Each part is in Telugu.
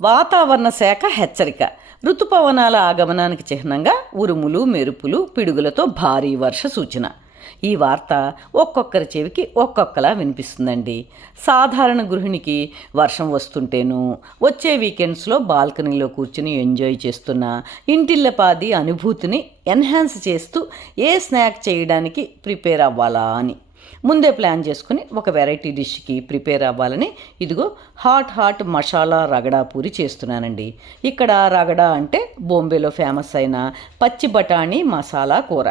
వాతావరణ శాఖ హెచ్చరిక. ఋతుపవనాల ఆగమనానికి చిహ్నంగా ఉరుములు, మెరుపులు, పిడుగులతో భారీ వర్ష సూచన. ఈ వార్త ఒక్కొక్కరి చెవికి ఒక్కొక్కలా వినిపిస్తుందండి. సాధారణ గృహిణికి వర్షం వస్తుంటేనూ, వచ్చే వీకెండ్స్లో బాల్కనీలో కూర్చుని ఎంజాయ్ చేస్తున్న ఇంటిల్లపాది అనుభూతిని ఎన్హాన్స్ చేస్తూ ఏ స్నాక్ చేయడానికి ప్రిపేర్ అవ్వాలా అని ముందే ప్లాన్ చేసుకుని ఒక వెరైటీ డిష్కి ప్రిపేర్ అవ్వాలని ఇదిగో హాట్ మసాలా రగడా పూరి చేస్తున్నానండి. ఇక్కడ రగడా అంటే బాంబేలో ఫేమస్ అయిన పచ్చి బఠానీ మసాలా కూర.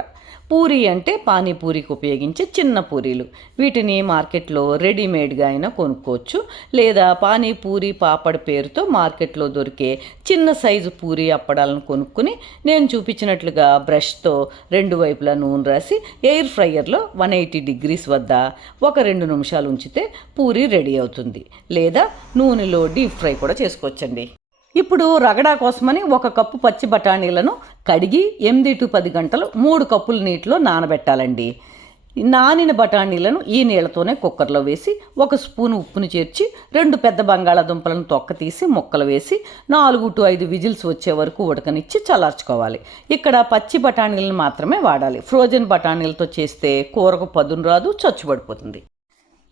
పూరి అంటే పానీపూరికి ఉపయోగించే చిన్న పూరీలు. వీటిని మార్కెట్లో రెడీమేడ్గా అయినా కొనుక్కోవచ్చు, లేదా పానీపూరి పాపడ్ పేరుతో మార్కెట్లో దొరికే చిన్న సైజు పూరి అప్పడాలను కొనుక్కుని నేను చూపించినట్లుగా బ్రష్తో రెండు వైపులా నూనె రాసి ఎయిర్ ఫ్రైయర్లో 180 degrees వద్ద ఒక 2 నిమిషాలు ఉంచితే పూరి రెడీ అవుతుంది. లేదా నూనెలో డీప్ ఫ్రై కూడా చేసుకోవచ్చండి. ఇప్పుడు రగడా కోసమని 1 కప్పు పచ్చి బఠానీలను కడిగి 8 to 10 గంటలు 3 కప్పుల నీటిలో నానబెట్టాలండి. నానిన బఠానీలను ఈ నీళ్లతోనే కుక్కర్లో వేసి 1 స్పూన్ ఉప్పును చేర్చి 2 పెద్ద బంగాళాదుంపలను తొక్క తీసి ముక్కలు వేసి 4 to 5 విజిల్స్ వచ్చే వరకు ఉడకనిచ్చి చల్లార్చుకోవాలి. ఇక్కడ పచ్చి బఠానీలను మాత్రమే వాడాలి. ఫ్రోజన్ బఠానీలతో చేస్తే కూరకు పదును రాదు, చచ్చుబడిపోతుంది.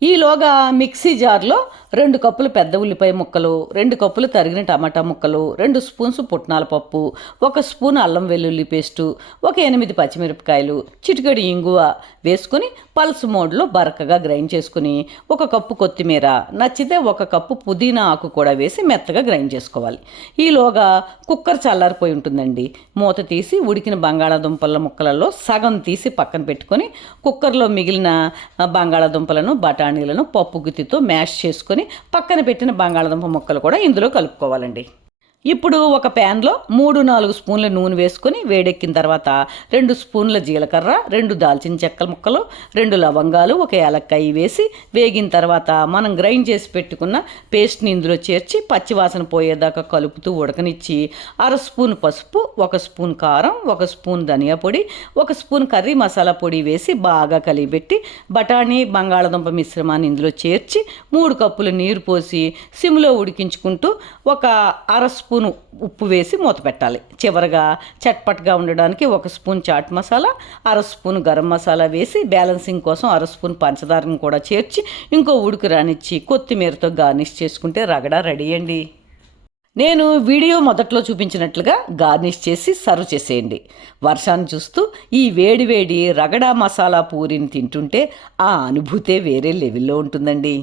ఈలోగా మిక్సీ జార్లో 2 కప్పులు పెద్ద ఉల్లిపాయ ముక్కలు, 2 కప్పులు తరిగిన టమాటా ముక్కలు, 2 స్పూన్స్ పుట్నాల పప్పు, 1 స్పూన్ అల్లం వెల్లుల్లి పేస్టు, 8 పచ్చిమిరపకాయలు, చిటికెడు ఇంగువ వేసుకుని పల్స్ మోడ్లో బరకగా గ్రైండ్ చేసుకుని 1 కప్పు కొత్తిమీర, నచ్చితే 1 కప్పు పుదీనా ఆకు కూడా వేసి మెత్తగా గ్రైండ్ చేసుకోవాలి. ఈలోగా కుక్కర్ చల్లారిపోయి ఉంటుందండి. మూత తీసి ఉడికిన బంగాళాదుంపల ముక్కలలో సగం తీసి పక్కన పెట్టుకొని కుక్కర్లో మిగిలిన బంగాళాదుంపలను బఠానీలను పప్పు గుత్తితో మ్యాష్ చేసుకొని పక్కన పెట్టిన బంగాళాదుంప ముక్కలు కూడా ఇందులో కలుపుకోవాలండి. ఇప్పుడు ఒక ప్యాన్లో 3-4 స్పూన్ల నూనె వేసుకొని వేడెక్కిన తర్వాత 2 స్పూన్ల జీలకర్ర, 2 దాల్చిన చెక్కల ముక్కలు, 2 లవంగాలు, 1 యాలక్కాయ వేసి వేగిన తర్వాత మనం గ్రైండ్ చేసి పెట్టుకున్న పేస్ట్ని ఇందులో చేర్చి పచ్చివాసన పోయేదాకా కలుపుతూ ఉడకనిచ్చి 1/2 స్పూన్ పసుపు, 1 స్పూన్ కారం, 1 స్పూన్ ధనియా పొడి, 1 స్పూన్ కర్రీ మసాలా పొడి వేసి బాగా కలిపెట్టి బఠానీ బంగాళాదుంప మిశ్రమాన్ని ఇందులో చేర్చి 3 కప్పులు నీరు పోసి సిమ్లో ఉడికించుకుంటూ 1/2 స్పూన్ ఉప్పు వేసి మూత పెట్టాలి. చివరగా చట్పట్గా ఉండడానికి 1 స్పూన్ చాట్ మసాలా, 1/2 స్పూన్ గరం మసాలా వేసి బ్యాలెన్సింగ్ కోసం 1/2 స్పూన్ పంచదారను కూడా చేర్చి ఇంకో ఉడుకు రానిచ్చి కొత్తిమీరతో గార్నిష్ చేసుకుంటే రగడా రెడీ అండి. నేను వీడియో మొదట్లో చూపించినట్లుగా గార్నిష్ చేసి సర్వ్ చేసేయండి. వర్షాన్ని చూస్తూ ఈ వేడి రగడా మసాలా పూరిని తింటుంటే ఆ అనుభూతే వేరే లెవెల్లో ఉంటుందండి.